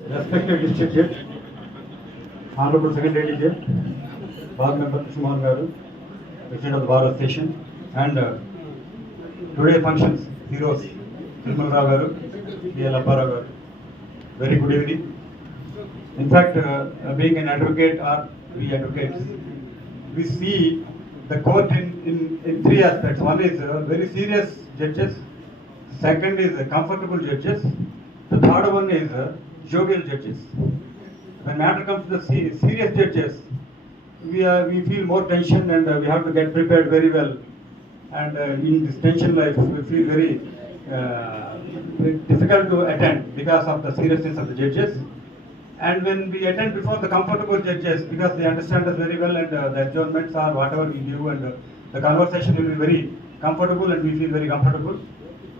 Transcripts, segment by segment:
Respected district judge honourable secretary judge bar member Kumar garu president of Bharat station and today functions heroes Tirumalarao garu BL Abbarao garu very good evening in fact being an advocate are we advocates we see the court in, in, in three aspects. One is uh, very serious judges, second is uh, comfortable judges, the third one is uh, jovial judges. When matter comes to the serious judges, we, are, we feel more tension and uh, we have to get prepared very well. And uh, in this tension life, we feel very uh, difficult to attend because of the seriousness of the judges. And when we attend before the comfortable judges, because they understand us very well and uh, the adjournments are whatever we do and uh, the conversation will be very comfortable and we feel very comfortable.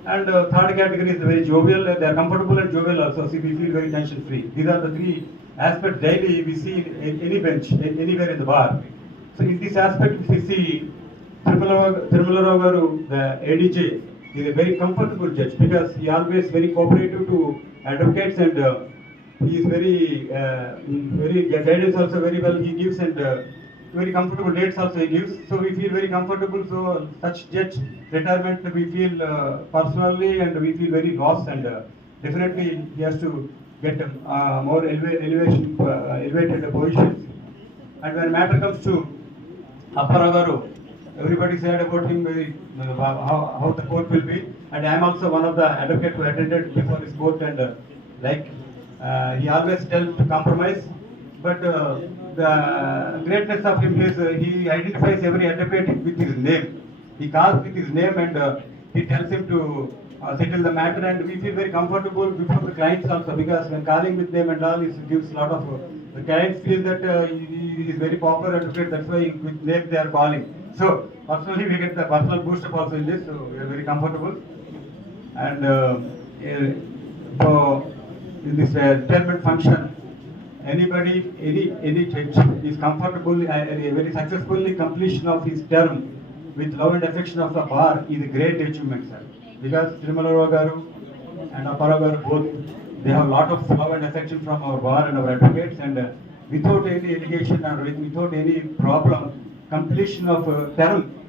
And uh, third category is very jovial, uh, they are comfortable and jovial also, so we feel very tension free. These are the three aspects daily we see in any bench, in- anywhere in the bar. So in this aspect, we see Tirumala Garu, the ADJ, is a very comfortable judge because he always very cooperative to advocates and uh, he is very, uh, very guidance also very well he gives and uh, very comfortable dates also he gives. So we feel very comfortable. So such judge retirement we feel uh, personally and we feel very lost and uh, definitely he has to get uh, more eleva- elevation, uh, elevated positions. And when matter comes to Apparagaru, everybody said about him very, uh, how, how the court will be. And I am also one of the advocates who attended before his court and uh, like, uh, he always tells to compromise. But uh, the greatness of him is uh, he identifies every advocate with his name. He calls with his name and uh, he tells him to uh, settle the matter and we feel very comfortable before the clients also because when calling with them and all, it gives a lot of, uh, the clients feel that uh, he he is very popular advocate, that's why with name they are calling. So personally we get the personal boost up also in this, so we are very comfortable. And uh, eh, so in this uh, function, anybody, any, any judge is comfortable and very successfully completion of his term with love and affection of the bar is a great achievement, sir. Because Tirumala Garu and Apara Garu both, they have a lot of love and affection from our bar and our advocates and uh, without any allegation or without any problem, completion of uh, term